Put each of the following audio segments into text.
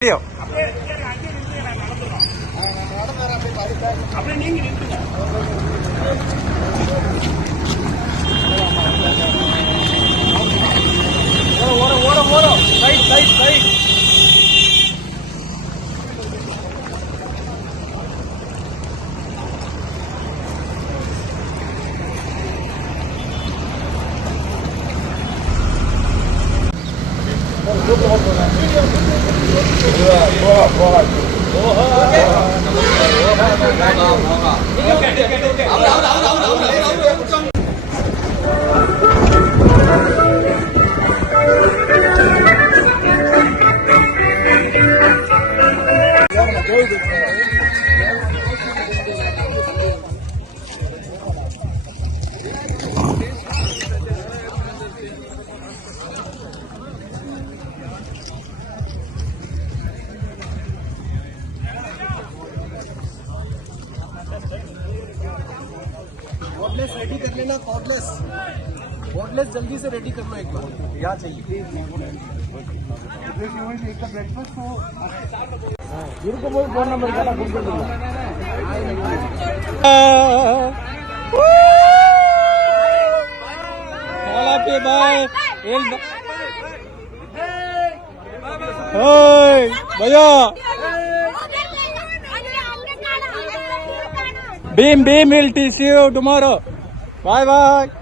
Video அப்படியே நீங்க Đậu, đậu, đậu, đậu, đậu, đậu, đậu, đậu. Cordless ready कर लेना कॉर्डलेस कॉर्डलेस जल्दी से रेडी करना एक बार यहाँ चाहिए फ़ोन नंबर बाय भैया Beam, beam, we'll see you. Bay bay.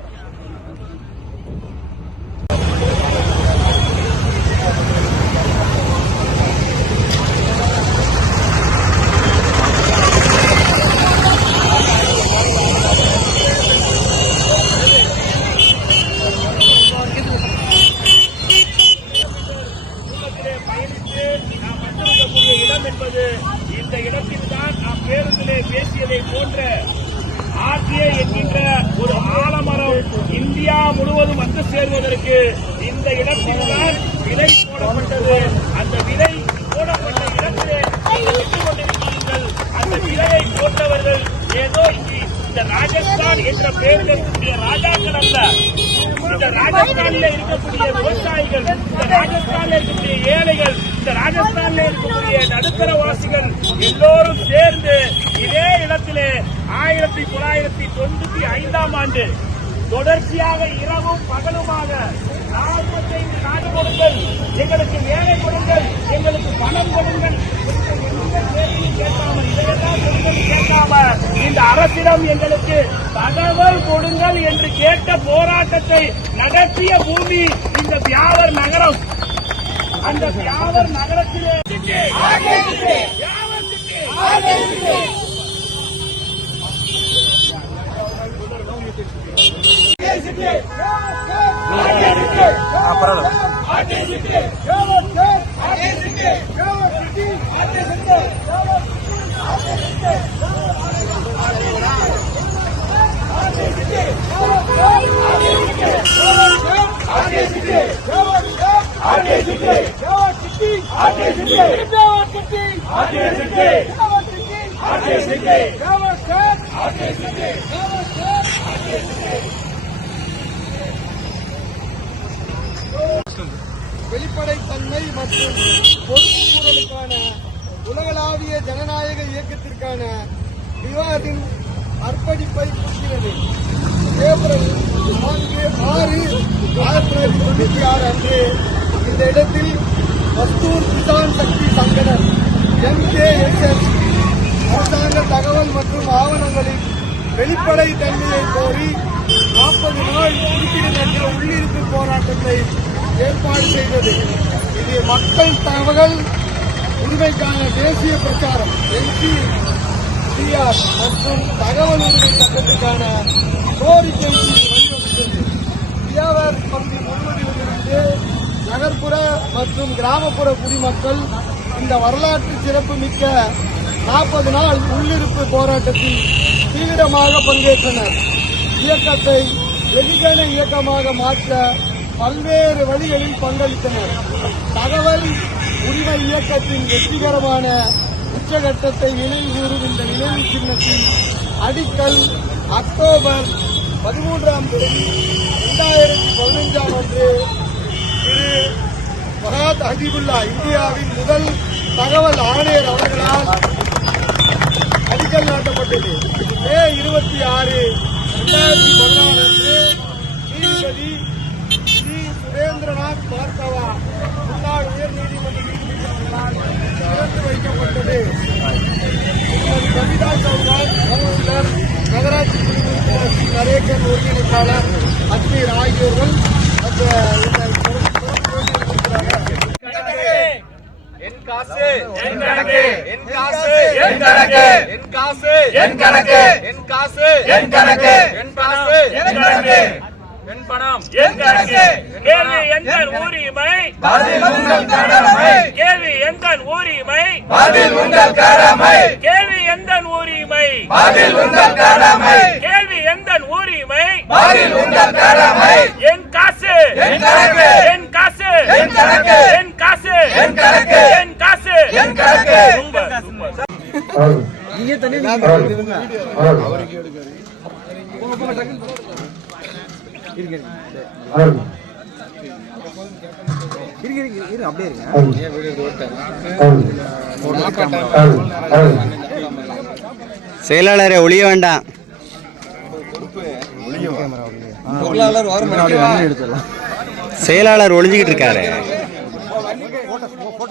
India முழுவதும் வந்து சேர்வதற்கு இந்த இடத்தில்தான் விலை போடப்பட்டது. அந்த விலை போடப்பட்ட இடத்திலே நீங்கள் நின்று கொண்டிருக்கிறீர்கள். அந்த விலையை போட்டவர்கள் ஏதோ இந்த ராஜஸ்தான் என்ற பெயரில் இருக்கக்கூடிய ராஜாக்கள் அல்ல. இந்த ராஜஸ்தானில் இருக்கக்கூடிய விவசாயிகள் இந்த ராஜஸ்தானில் இருக்கக்கூடிய ஏழைகள் இந்த ராஜஸ்தானில் இருக்கக்கூடிய நடுத்தரவாசிகள் எல்லோரும் சேர்ந்து இதே இடத்திலே ஆயிரத்தி தொள்ளாயிரத்தி தொண்ணூத்தி ஐந்தாம் ஆண்டு தொடர்ச்சியாக இரவும் பகலுமாக நாற்பத்தைந்து நாடு கொடுங்கள். எங்களுக்கு வேலை கொடுங்கள். எங்களுக்கு பணம் கொடுங்கள். கேட்காமல் இதையெல்லாம் கொடுங்கள் கேட்காம இந்த அரசிடம் எங்களுக்கு தகவல் கொடுங்கள் என்று கேட்ட போராட்டத்தை நடத்திய பூமி இந்த வியாவர் நகரம். அந்த வியாவர் நகரத்திலே வியாவர் Ateş dikey! Ateş dikey! Ateş dikey! Ateş dikey! வெளிப்படைத்தன்மை மற்றும் பொறுப்புக்கூறலுக்கான உலகளாவிய ஜனநாயக இயக்கத்திற்கான விவாதின் அர்ப்பணிப்பை குறிக்கிறது. ஏப்ரல் நான்கு ஆறு ஆயிரத்தி தொள்ளாயிரத்தி தொண்ணூற்றி ஆறு அன்று இந்த இடத்தில் வஸ்தூர் கிசான் சக்தி சங்கடர் எம்கேஎஸ்எஸ் அரசாங்க தகவல் மற்றும் ஆவணங்களின் வெளிப்படை தன்மையை கோரி நாற்பது நாள் குறுக்கிடுகின்ற உள்ளிருப்பு போராட்டத்தை ஏற்பாடு செய்தது. இது மக்கள் தகவல் உரிமைக்கான தேசிய பிரச்சாரம் என்சி டிஆர் மற்றும் தகவல் உரிமை சட்டத்திற்கான கோரிக்கை வழிவகுத்தது. வியாபார் பகுதி முழுவதிலிருந்து நகர்ப்புற மற்றும் கிராமப்புற குடிமக்கள் இந்த வரலாற்று சிறப்பு மிக்க நாற்பது நாள் உள்ளிருப்பு போராட்டத்தில் தீவிரமாக பங்கேற்றனர். இயக்கத்தை வெகுஜன இயக்கமாக மாற்ற பல்வேறு வழிகளில் பங்களித்தனர். தகவல் உரிமை இயக்கத்தின் வெற்றிகரமான உச்சகட்டத்தை நினைவுகூறும் இந்த நினைவு சின்னத்தின் அடிக்கல் அக்டோபர் பதிமூன்றாம் தேதி இரண்டாயிரத்தி பதினைஞ்சாம் அன்று திரு மகாத் ஹபீபுல்லா இந்தியாவின் முதல் தகவல் ஆணையர் அவர்களால் அடிக்கல் நாட்டப்பட்டது. மே இருபத்தி ஆறு இரண்டாயிரத்தி பதினாறு அன்று நீதிபதி சுரேந்திரநாத் பார்கவா முன்னாள் உயர்நீதிமன்ற நீதிபதி அவர்களால் திறந்து வைக்கப்பட்டது. கவிதா சௌகான் கவுன்சிலர் நகராட்சி குழு உறுப்பினர் ஸ்ரீ நரேகன் ஒருங்கிணைப்பாளர் அஜ்மீர் ஆகியோர்கள் என் காசு. என் கணக்கு. என் காசு. என் கணக்கு. என் காசு. என் கணக்கு. என் காசு. என் கணக்கு. என் காசு. என் கணக்கு. பணம். என் கேள்வி எங்கள் உரிமை பதில் உங்கள் கடமை. கேள்வி எங்கள் உரிமை பதில் உங்கள் கடமை. கேள்வி எந்த உரிமை பதில் உங்கள் கடமை. கேள்வி எந்த உரிமை பதில் உங்கள் கடமை. என் காசு. என் கணக்கு. என் காசு. என் கணக்கு. என் காசு. என் கணக்கு. செயலாளரை ஒளிய வேண்டாம். செயலாளர் ஒளிஞ்சுக்கிட்டு இருக்காரு.